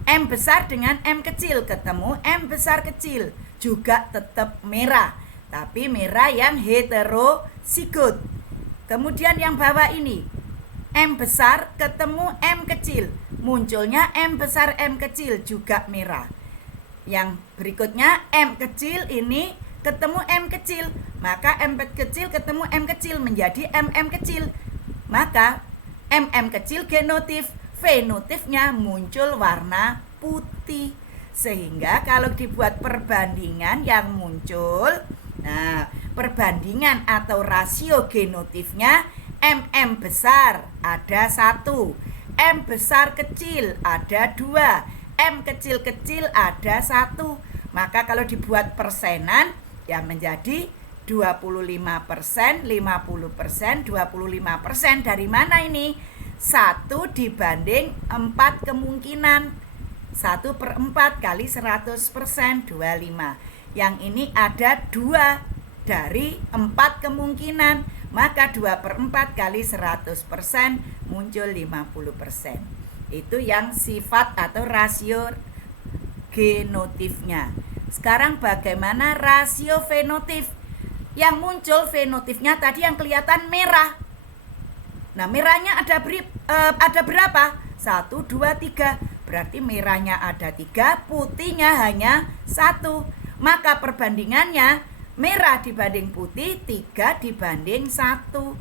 M besar dengan M kecil ketemu M besar kecil, juga tetap merah, tapi merah yang heterozigot. Kemudian yang bawah ini, M besar ketemu M kecil, munculnya M besar M kecil, juga merah. Yang berikutnya M kecil ini ketemu M kecil, maka M kecil ketemu M kecil menjadi MM kecil, maka MM kecil genotif, fenotifnya muncul warna putih. Sehingga kalau dibuat perbandingan yang muncul, nah, perbandingan atau rasio genotifnya, MM besar ada 1, M besar kecil ada 2, M kecil-kecil ada 1. Maka kalau dibuat persenan, ya menjadi 25%, 50%, 25%. Dari mana ini? 1 dibanding 4 kemungkinan. 1/4 kali 100%, 25. Yang ini ada 2 dari 4 kemungkinan, maka 2/4 kali 100% muncul 50%. Itu yang sifat atau rasio genotifnya. Sekarang bagaimana rasio fenotif? Yang muncul fenotifnya tadi yang kelihatan merah. Nah, merahnya ada berapa? 1, 2, 3. Berarti merahnya ada 3, putihnya hanya 1. Maka perbandingannya merah dibanding putih 3 dibanding 1.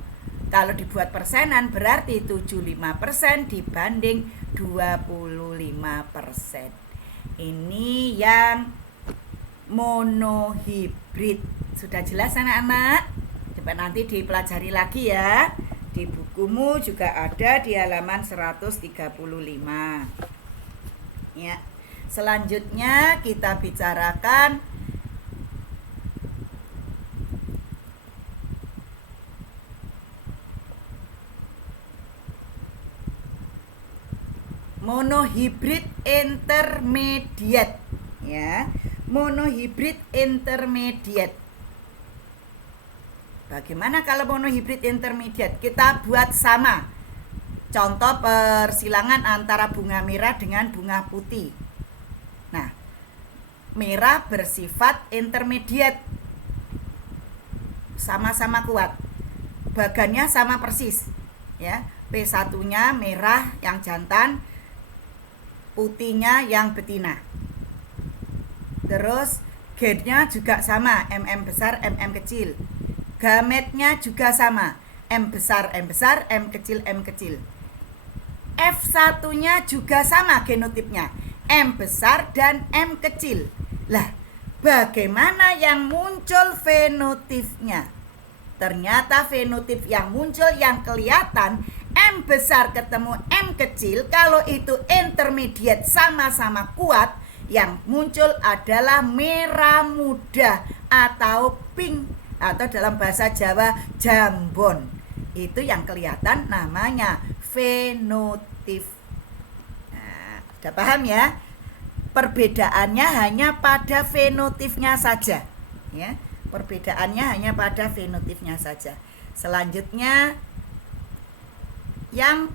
Kalau dibuat persenan berarti 75% dibanding 25%. Ini yang monohibrid. Sudah jelas anak-anak? Nanti dipelajari lagi ya. Di bukumu juga ada di halaman 135. Ya. Selanjutnya kita bicarakan monohibrid intermediate, ya. Monohibrid intermediate. Bagaimana kalau monohibrid intermediate? Kita buat sama. Contoh persilangan antara bunga merah dengan bunga putih. Nah, merah bersifat intermediate. Sama-sama kuat. Bagannya sama persis, ya. P1-nya merah yang jantan, putihnya yang betina. Terus gennya juga sama, MM besar, MM kecil. Gametnya juga sama, M besar, M besar, M kecil, M kecil. F1-nya juga sama genotipnya, M besar dan M kecil. Lah, bagaimana yang muncul fenotipnya? Ternyata fenotip yang muncul yang kelihatan M besar ketemu M kecil, kalau itu intermediate sama-sama kuat, yang muncul adalah merah muda atau pink, atau dalam bahasa Jawa jambon. Itu yang kelihatan namanya fenotip. Nah, sudah paham ya? Perbedaannya hanya pada fenotipnya saja, ya. Perbedaannya hanya pada fenotipnya saja. Selanjutnya yang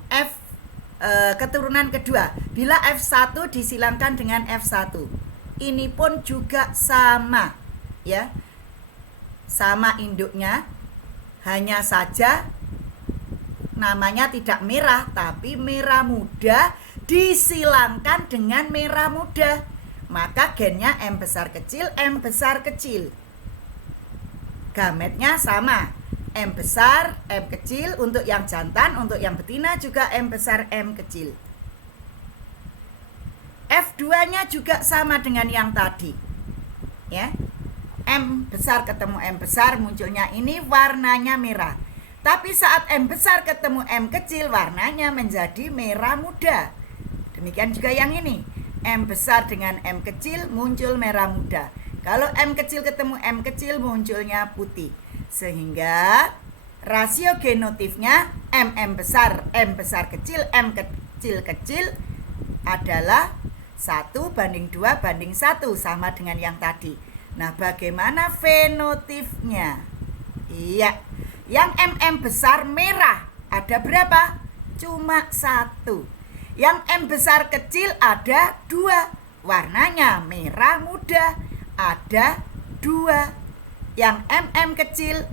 keturunan kedua, bila F1 disilangkan dengan F1, ini pun juga sama, ya, sama induknya, hanya saja namanya tidak merah tapi merah muda disilangkan dengan merah muda, maka gennya M besar kecil, M besar kecil. Gametnya sama, M besar, M kecil untuk yang jantan, untuk yang betina juga M besar, M kecil. F2-nya juga sama dengan yang tadi, ya. M besar ketemu M besar, munculnya ini warnanya merah. Tapi saat M besar ketemu M kecil, warnanya menjadi merah muda. Demikian juga yang ini, M besar dengan M kecil muncul merah muda. Kalau M kecil ketemu M kecil, munculnya putih. Sehingga rasio genotipnya M besar kecil, M kecil kecil adalah 1:2:1, sama dengan yang tadi. Nah, bagaimana fenotipnya? Iya, yang MM besar merah ada berapa? Cuma 1. Yang M besar kecil ada 2, warnanya merah muda, ada 2. Yang MM kecil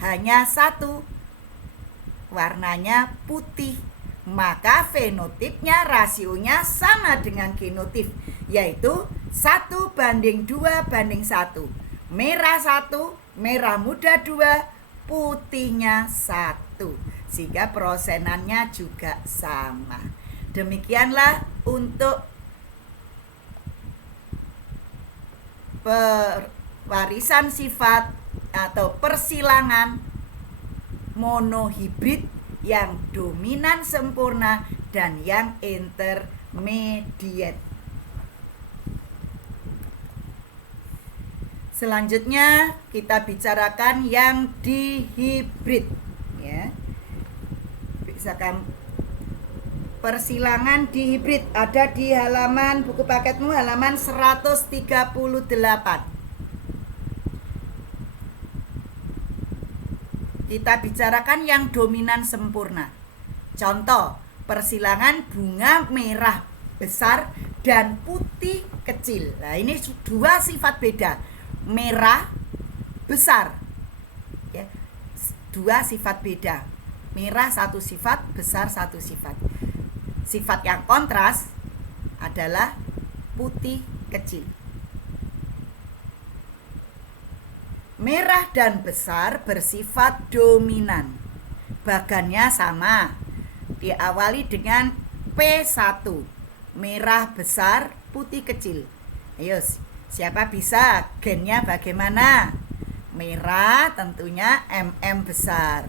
hanya 1, warnanya putih. Maka fenotipnya rasionya sama dengan genotip, yaitu 1:2:1. Merah 1, merah muda 2, putihnya 1. Sehingga prosenannya juga sama. Demikianlah untuk warisan sifat atau persilangan monohibrid yang dominan sempurna dan yang intermediate. Selanjutnya kita bicarakan yang dihibrid, ya. Misalkan persilangan dihibrid ada di halaman buku paketmu halaman 138. Kita bicarakan yang dominan sempurna. Contoh, persilangan bunga merah besar dan putih kecil. Nah, ini 2 sifat beda. Merah besar, ya, 2 sifat beda. Merah 1 sifat, besar 1 sifat. Sifat yang kontras adalah putih kecil. Merah dan besar bersifat dominan. Bagannya sama. Diawali dengan P1. Merah besar, putih kecil. Ayo, siapa bisa gennya bagaimana? Merah tentunya mm besar.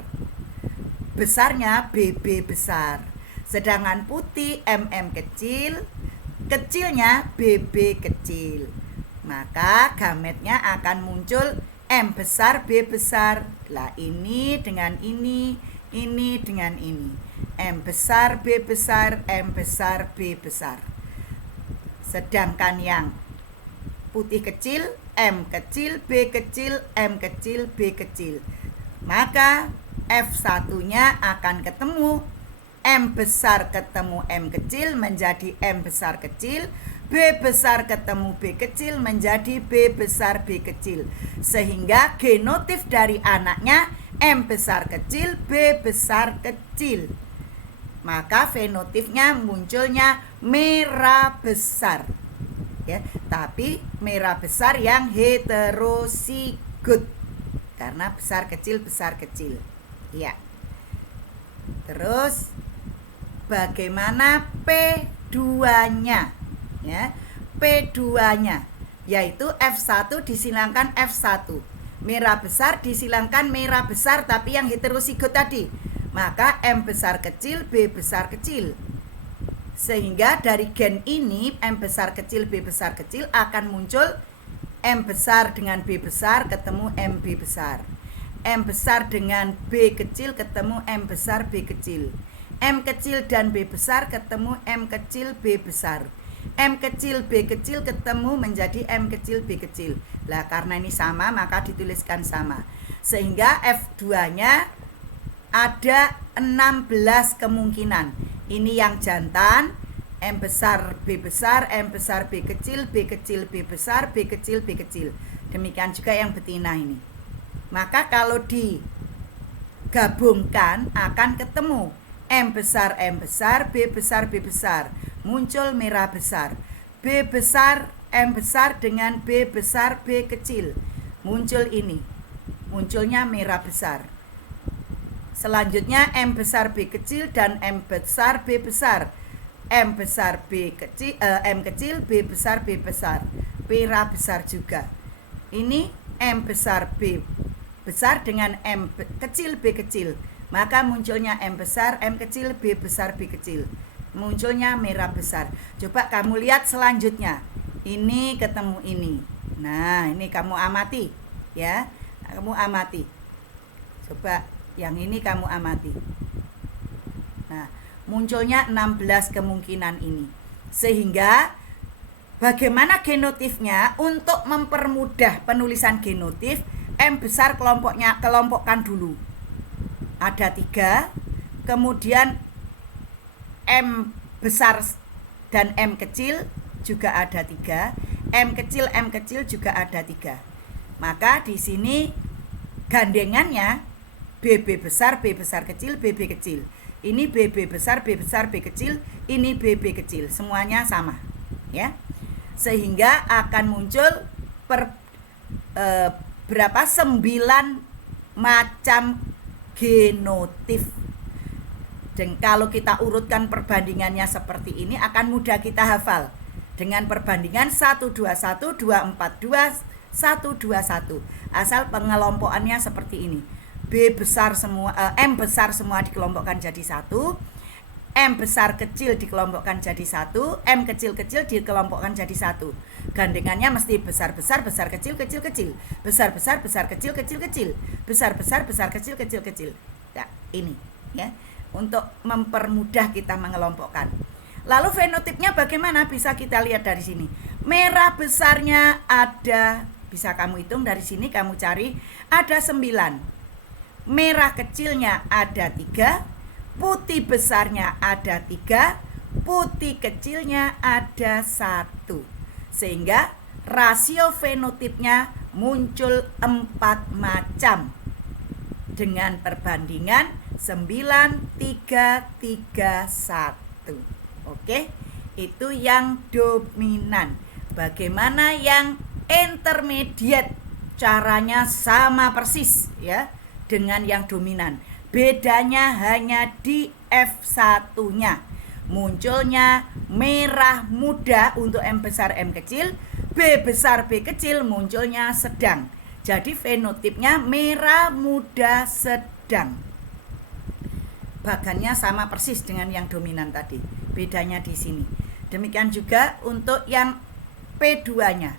Besarnya BB besar. Sedangkan putih mm kecil, kecilnya BB kecil. Maka gametnya akan muncul M besar B besar. Lah ini dengan ini dengan ini. M besar B besar, M besar B besar. Sedangkan yang putih kecil, M kecil, B kecil, M kecil, B kecil. Maka F1-nya akan ketemu M besar ketemu M kecil menjadi M besar kecil, B besar ketemu B kecil menjadi B besar B kecil. Sehingga genotif dari anaknya M besar kecil, B besar kecil. Maka fenotipnya munculnya merah besar. Ya, tapi merah besar yang heterozigot. Karena besar kecil. Ya. Terus bagaimana P2-nya? Ya, P2-nya yaitu F1 disilangkan F1. Merah besar disilangkan merah besar tapi yang heterozigot tadi. Maka M besar kecil, B besar kecil. Sehingga dari gen ini M besar kecil, B besar kecil akan muncul M besar dengan B besar ketemu MB besar. M besar dengan B kecil ketemu M besar B kecil. M kecil dan B besar ketemu M kecil B besar. M kecil B kecil ketemu menjadi M kecil B kecil. Lah karena ini sama maka dituliskan sama. Sehingga F2-nya ada 16 kemungkinan. Ini yang jantan, M besar B besar, M besar B kecil, B kecil B besar, B kecil B kecil. Demikian juga yang betina ini. Maka kalau digabungkan akan ketemu M besar, B besar, B besar. Muncul merah besar. B besar, M besar dengan B besar, B kecil. Muncul ini. Munculnya merah besar. Selanjutnya M besar B kecil dan M besar B besar. M besar B kecil, M kecil, B besar B besar. Merah besar juga. Ini M besar B besar dengan M kecil B kecil. Maka munculnya M besar, M kecil, B besar, B kecil. Munculnya merah besar. Coba kamu lihat selanjutnya. Ini ketemu ini. Nah, ini kamu amati ya. Kamu amati. Coba yang ini kamu amati. Nah, munculnya 16 kemungkinan ini. Sehingga bagaimana genotifnya? Untuk mempermudah penulisan genotif, M besar kelompokkan dulu. Ada 3, kemudian M besar dan M kecil juga ada 3, M kecil juga ada 3. Maka di sini gandengannya BB besar, B besar kecil, BB kecil. Ini BB besar, B besar, B kecil, ini BB kecil. Semuanya sama, ya. Sehingga akan muncul berapa? 9 macam genotif. Dan kalau kita urutkan perbandingannya seperti ini akan mudah kita hafal. Dengan perbandingan 1 2 1 2 4 2 1 2 1. Asal pengelompokannya seperti ini. B besar semua, M besar semua dikelompokkan jadi 1, M besar kecil dikelompokkan jadi 1, M kecil dikelompokkan jadi 1. Gandengannya mesti besar besar kecil kecil, besar kecil kecil, besar kecil. Nah, ini ya untuk mempermudah kita mengelompokkan. Lalu fenotipnya bagaimana? Bisa kita lihat dari sini. Merah besarnya ada, bisa kamu hitung dari sini, kamu cari ada 9. Merah kecilnya ada 3, putih besarnya ada 3, putih kecilnya ada 1. Sehingga rasio fenotipnya muncul 4 macam dengan perbandingan 9, 3, 3, 1. Oke, itu yang dominan. Bagaimana yang intermediate? Caranya sama persis ya dengan yang dominan. Bedanya hanya di F1-nya. Munculnya merah muda untuk M besar M kecil, B besar B kecil munculnya sedang. Jadi fenotipnya merah muda sedang. Bagannya sama persis dengan yang dominan tadi. Bedanya di sini. Demikian juga untuk yang P2-nya.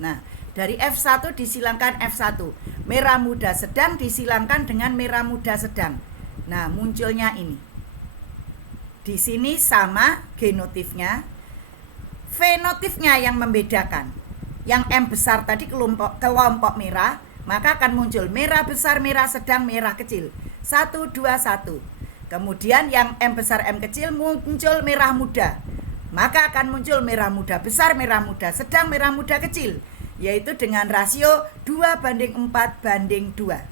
Nah, dari F1 disilangkan F1. Merah muda sedang disilangkan dengan merah muda sedang. Nah, munculnya ini. Di sini sama genotifnya. Fenotifnya yang membedakan. Yang M besar tadi kelompok merah, maka akan muncul merah besar, merah sedang, merah kecil. 1, 2, 1. Kemudian yang M besar, M kecil muncul merah muda. Maka akan muncul merah muda besar, merah muda sedang, merah muda kecil. Yaitu dengan rasio 2:4:2.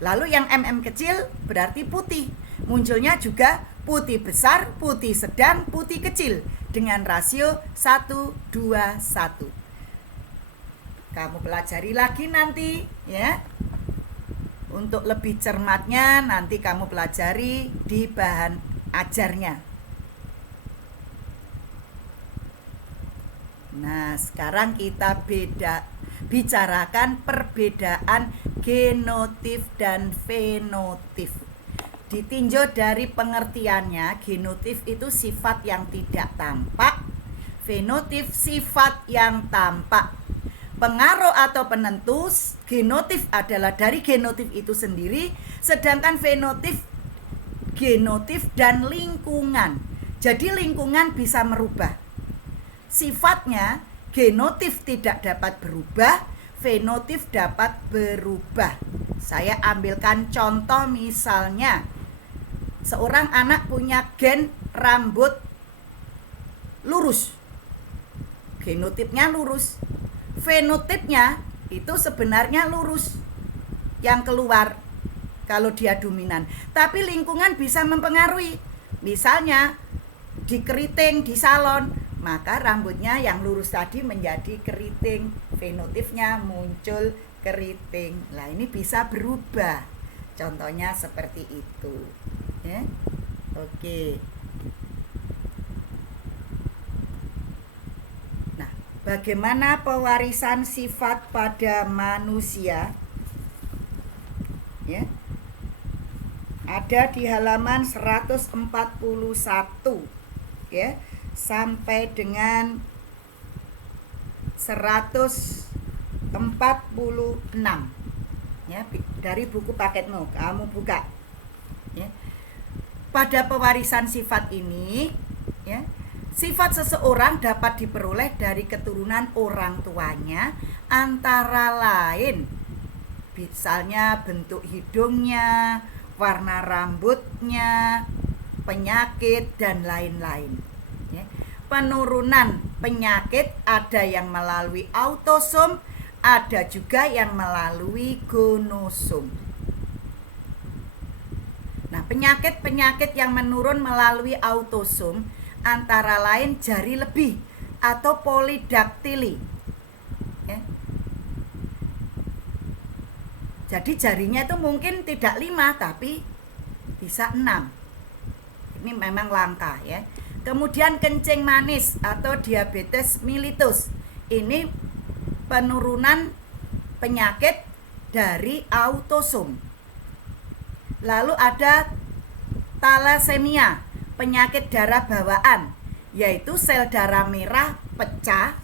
Lalu yang MM kecil berarti putih. Munculnya juga putih besar, putih sedang, putih kecil. Dengan rasio 1:2:1. Kamu pelajari lagi nanti ya. Untuk lebih cermatnya nanti kamu pelajari di bahan ajarnya. Nah, sekarang kita bicarakan perbedaan genotif dan fenotif. Ditinjau dari pengertiannya, genotif itu sifat yang tidak tampak, fenotif sifat yang tampak. Pengaruh atau penentu genotif adalah dari genotif itu sendiri, sedangkan fenotif genotif dan lingkungan. Jadi lingkungan bisa merubah. Sifatnya genotif tidak dapat berubah, fenotif dapat berubah. Saya ambilkan contoh misalnya, seorang anak punya gen rambut lurus. Genotipnya lurus. Fenotipnya itu sebenarnya lurus yang keluar kalau dia dominan. Tapi lingkungan bisa mempengaruhi. Misalnya di keriting, di salon, maka rambutnya yang lurus tadi menjadi keriting. Fenotipnya muncul keriting. Nah, ini bisa berubah. Contohnya seperti itu. Ya. Oke. Bagaimana pewarisan sifat pada manusia? Ya. Ada di halaman 141 ya, sampai dengan 146 ya, dari buku paketmu. Kamu buka ya. Pada pewarisan sifat ini ya, sifat seseorang dapat diperoleh dari keturunan orang tuanya, antara lain misalnya bentuk hidungnya, warna rambutnya, penyakit, dan lain-lain. Penurunan penyakit ada yang melalui autosom, ada juga yang melalui gonosom. Nah, penyakit-penyakit yang menurun melalui autosom antara lain jari lebih atau polidaktili ya. Jadi jarinya itu mungkin tidak 5 tapi bisa 6. Ini memang langka ya. Kemudian kencing manis atau diabetes mellitus. Ini penurunan penyakit dari autosom. Lalu ada talasemia, penyakit darah bawaan, yaitu sel darah merah pecah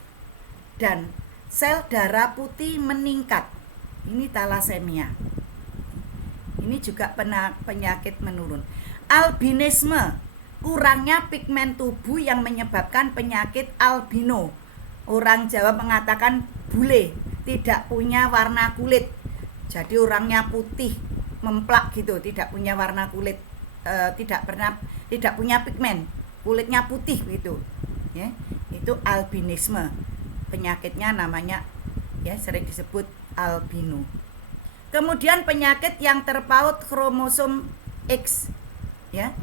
dan sel darah putih meningkat. Ini talasemia. Ini juga penyakit menurun. Albinisme, kurangnya pigmen tubuh yang menyebabkan penyakit albino. Orang Jawa mengatakan bule, tidak punya warna kulit. Jadi orangnya putih, memplak gitu, tidak punya warna kulit, tidak punya pigmen, kulitnya putih gitu ya. Itu albinisme, penyakitnya namanya ya, sering disebut albino. Kemudian penyakit yang terpaut kromosom X ya,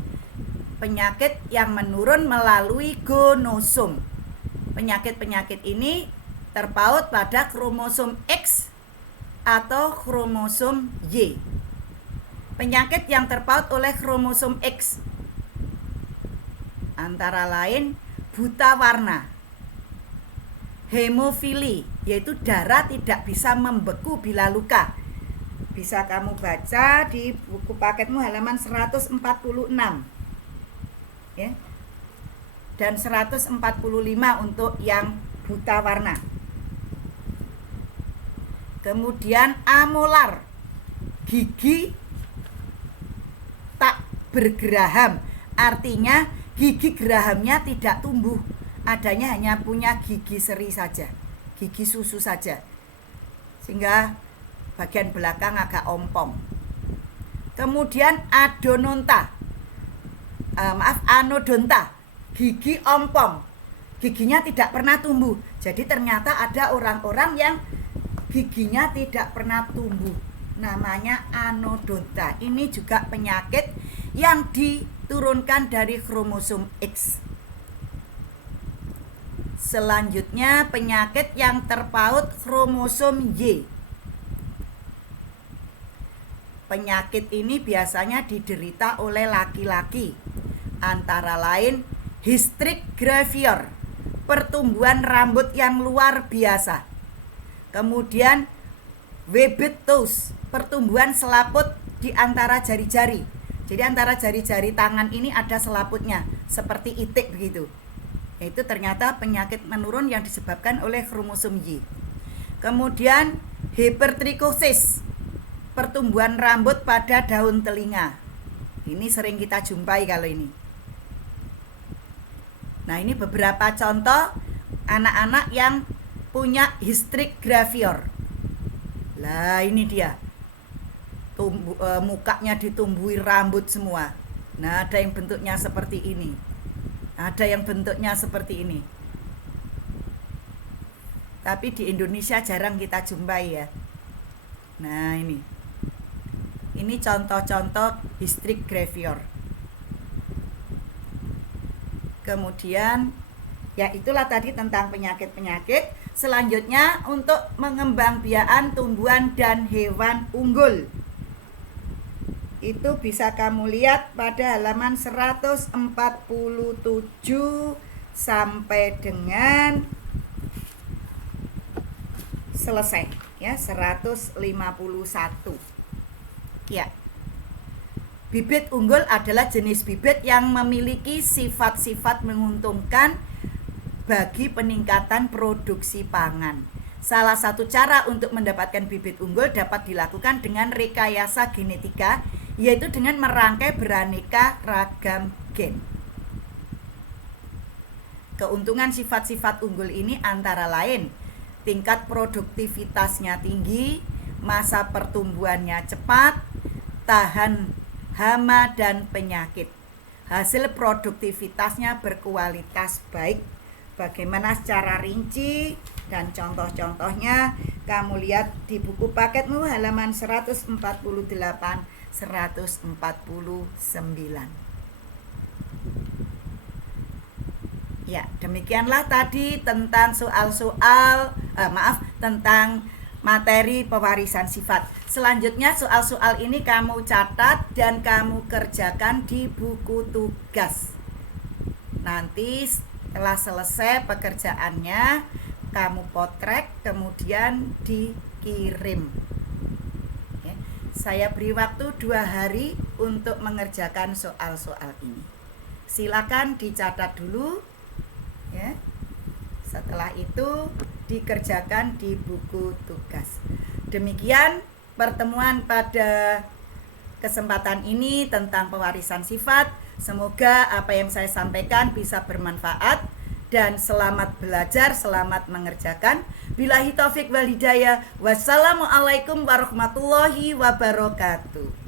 penyakit yang menurun melalui gonosom. Penyakit-penyakit ini terpaut pada kromosom X atau kromosom Y. Penyakit yang terpaut oleh kromosom X antara lain buta warna, hemofili, yaitu darah tidak bisa membeku bila luka. Bisa kamu baca di buku paketmu halaman 146 ya. Dan 145 untuk yang buta warna. Kemudian amolar, gigi tak bergeraham, artinya gigi gerahamnya tidak tumbuh, adanya hanya punya gigi seri saja, gigi susu saja, sehingga bagian belakang agak ompong. Kemudian anodonta, gigi ompong, giginya tidak pernah tumbuh. Jadi ternyata ada orang-orang yang giginya tidak pernah tumbuh, namanya anodonta. Ini juga penyakit yang diturunkan dari kromosom X. Selanjutnya penyakit yang terpaut kromosom Y. Penyakit ini biasanya diderita oleh laki-laki, antara lain hystrix gravior, pertumbuhan rambut yang luar biasa. Kemudian webbed toes, pertumbuhan selaput di antara jari-jari. Jadi antara jari-jari tangan ini ada selaputnya, seperti itik begitu. Itu ternyata penyakit menurun yang disebabkan oleh kromosom Y. Kemudian hypertrichosis, pertumbuhan rambut pada daun telinga. Ini sering kita jumpai kalau ini. Nah, ini beberapa contoh anak-anak yang punya hystrix gravior. Lah, ini dia. Mukanya ditumbuhi rambut semua. Nah, ada yang bentuknya seperti ini. Ada yang bentuknya seperti ini. Tapi di Indonesia jarang kita jumpai ya. Nah, ini contoh-contoh hystrix gravior. Kemudian ya itulah tadi tentang penyakit-penyakit. Selanjutnya untuk mengembangbiakan tumbuhan dan hewan unggul. Itu bisa kamu lihat pada halaman 147 sampai dengan selesai ya, 151. Ya. Bibit unggul adalah jenis bibit yang memiliki sifat-sifat menguntungkan bagi peningkatan produksi pangan. Salah satu cara untuk mendapatkan bibit unggul dapat dilakukan dengan rekayasa genetika, yaitu dengan merangkai beraneka ragam gen. Keuntungan sifat-sifat unggul ini antara lain tingkat produktivitasnya tinggi, masa pertumbuhannya cepat, tahan hama dan penyakit. Hasil produktivitasnya berkualitas baik. Bagaimana secara rinci dan contoh-contohnya kamu lihat di buku paketmu halaman 148 149. Ya, demikianlah tadi tentang tentang materi pewarisan sifat. Selanjutnya soal-soal ini kamu catat dan kamu kerjakan di buku tugas. Nanti setelah selesai pekerjaannya kamu potret kemudian dikirim. Ya, saya beri waktu 2 hari untuk mengerjakan soal-soal ini. Silakan dicatat dulu. Ya. Setelah itu dikerjakan di buku tugas. Demikian pertemuan pada kesempatan ini tentang pewarisan sifat. Semoga apa yang saya sampaikan bisa bermanfaat dan selamat belajar, selamat mengerjakan. Billahi taufik wal hidayah. Wassalamualaikum warahmatullahi wabarakatuh.